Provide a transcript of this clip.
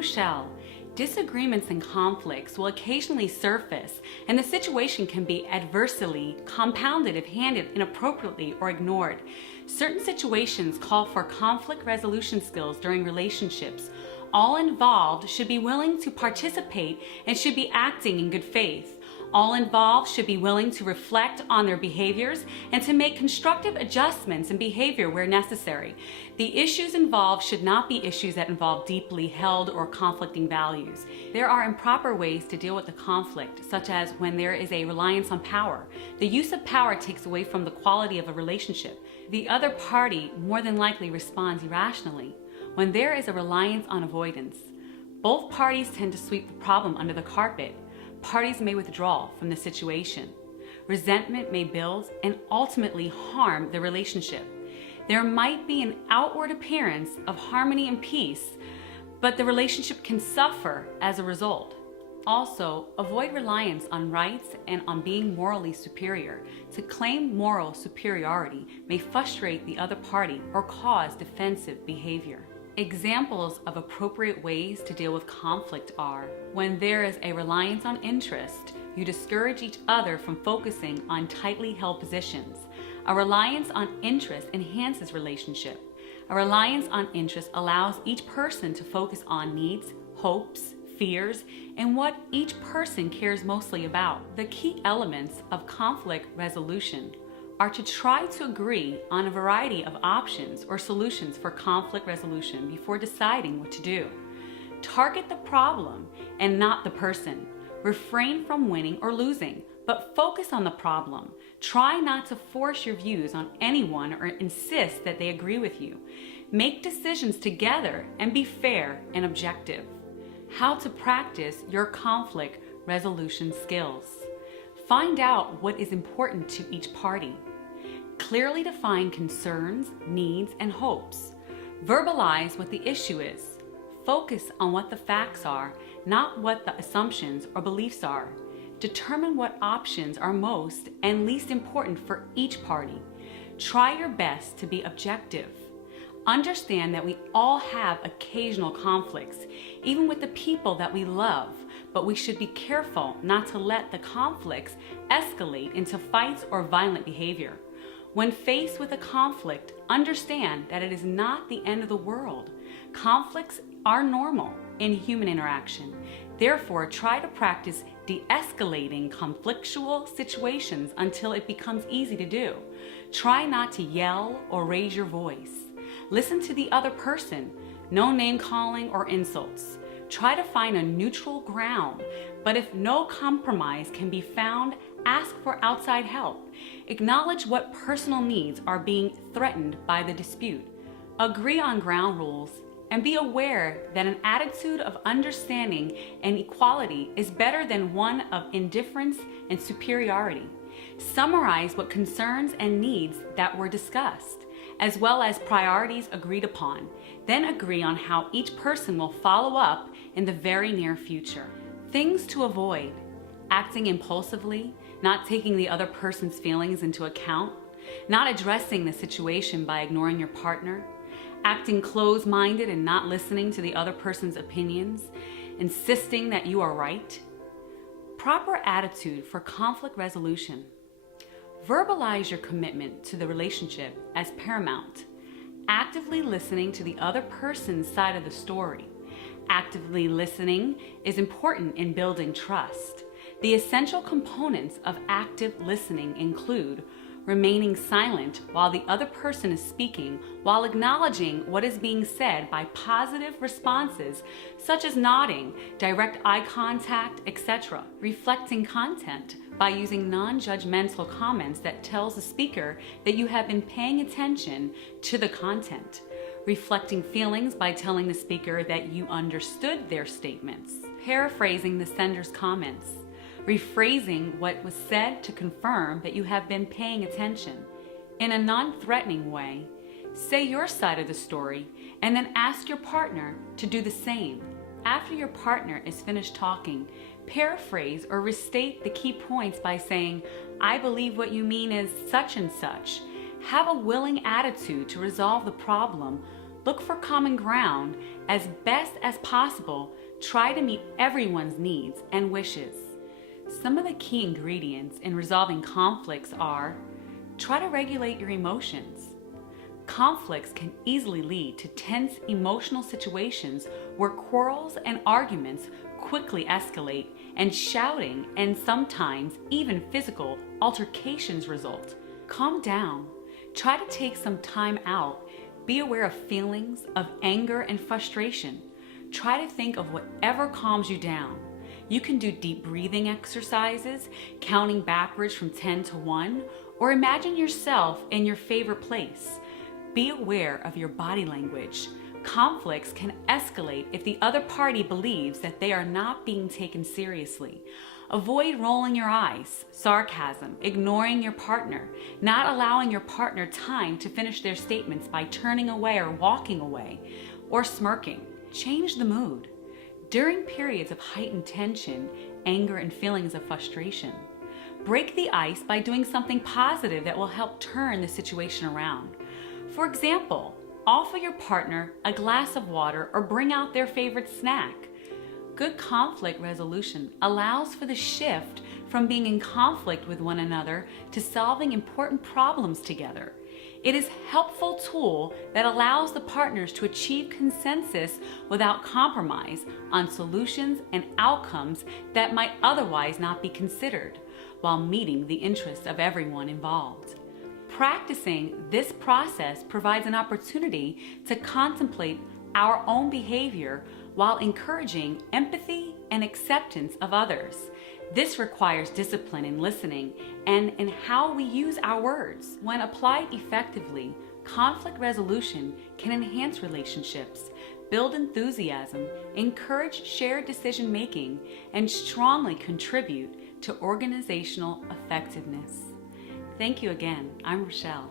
Rochelle. Disagreements and conflicts will occasionally surface, and the situation can be adversely compounded if handled inappropriately or ignored. Certain situations call for conflict resolution skills during relationships. All involved should be willing to participate and should be acting in good faith. All involved should be willing to reflect on their behaviors and to make constructive adjustments in behavior where necessary. The issues involved should not be issues that involve deeply held or conflicting values. There are improper ways to deal with the conflict, such as when there is a reliance on power. The use of power takes away from the quality of a relationship. The other party more than likely responds irrationally. When there is a reliance on avoidance, both parties tend to sweep the problem under the carpet. Parties may withdraw from the situation. Resentment may build and ultimately harm the relationship. There might be an outward appearance of harmony and peace, but the relationship can suffer as a result. Also, avoid reliance on rights and on being morally superior. To claim moral superiority may frustrate the other party or cause defensive behavior. Examples of appropriate ways to deal with conflict are: when there is a reliance on interest, you discourage each other from focusing on tightly held positions. A reliance on interest enhances relationship. A reliance on interest allows each person to focus on needs, hopes, fears, and what each person cares mostly about. The key elements of conflict resolution are to try to agree on a variety of options or solutions for conflict resolution before deciding what to do. Target the problem and not the person. Refrain from winning or losing, but focus on the problem. Try not to force your views on anyone or insist that they agree with you. Make decisions together and be fair and objective. How to practice your conflict resolution skills. Find out what is important to each party. Clearly define concerns, needs, and hopes. Verbalize what the issue is. Focus on what the facts are, not what the assumptions or beliefs are. Determine what options are most and least important for each party. Try your best to be objective. Understand that we all have occasional conflicts, even with the people that we love, but we should be careful not to let the conflicts escalate into fights or violent behavior. When faced with a conflict, understand that it is not the end of the world. Conflicts are normal in human interaction. Therefore, try to practice de-escalating conflictual situations until it becomes easy to do. Try not to yell or raise your voice. Listen to the other person. No name calling or insults. Try to find a neutral ground, but if no compromise can be found, ask for outside help. Acknowledge what personal needs are being threatened by the dispute. Agree on ground rules and be aware that an attitude of understanding and equality is better than one of indifference and superiority. Summarize what concerns and needs that were discussed, as well as priorities agreed upon. Then agree on how each person will follow up in the very near future. Things to avoid: acting impulsively, not taking the other person's feelings into account, not addressing the situation by ignoring your partner, acting closed-minded and not listening to the other person's opinions, insisting that you are right. Proper attitude for conflict resolution. Verbalize your commitment to the relationship as paramount. Actively listening to the other person's side of the story. Actively listening is important in building trust. The essential components of active listening include remaining silent while the other person is speaking, while acknowledging what is being said by positive responses such as nodding, direct eye contact, etc. Reflecting content by using non-judgmental comments that tells the speaker that you have been paying attention to the content. Reflecting feelings by telling the speaker that you understood their statements. Paraphrasing the sender's comments. Rephrasing what was said to confirm that you have been paying attention. In a non-threatening way, say your side of the story and then ask your partner to do the same. After your partner is finished talking, paraphrase or restate the key points by saying, "I believe what you mean is such and such." Have a willing attitude to resolve the problem Look for common ground. As best as possible, try to meet everyone's needs and wishes. Some of the key ingredients in resolving conflicts are: try to regulate your emotions. Conflicts can easily lead to tense emotional situations where quarrels and arguments quickly escalate, and shouting and sometimes even physical altercations result. Calm down. Try to take some time out. Be aware of feelings of anger and frustration. Try to think of whatever calms you down. You can do deep breathing exercises, counting backwards from 10 to 1, or imagine yourself in your favorite place. Be aware of your body language. Conflicts can escalate if the other party believes that they are not being taken seriously. Avoid rolling your eyes, sarcasm, ignoring your partner, not allowing your partner time to finish their statements by turning away or walking away, or smirking. Change the mood. During periods of heightened tension, anger, and feelings of frustration, break the ice by doing something positive that will help turn the situation around. For example, offer your partner a glass of water or bring out their favorite snack. Good conflict resolution allows for the shift from being in conflict with one another to solving important problems together. It is a helpful tool that allows the partners to achieve consensus without compromise on solutions and outcomes that might otherwise not be considered, while meeting the interests of everyone involved. Practicing this process provides an opportunity to contemplate our own behavior while encouraging empathy and acceptance of others. This requires discipline in listening and in how we use our words. When applied effectively, conflict resolution can enhance relationships, build enthusiasm, encourage shared decision-making, and strongly contribute to organizational effectiveness. Thank you again. I'm Rochelle.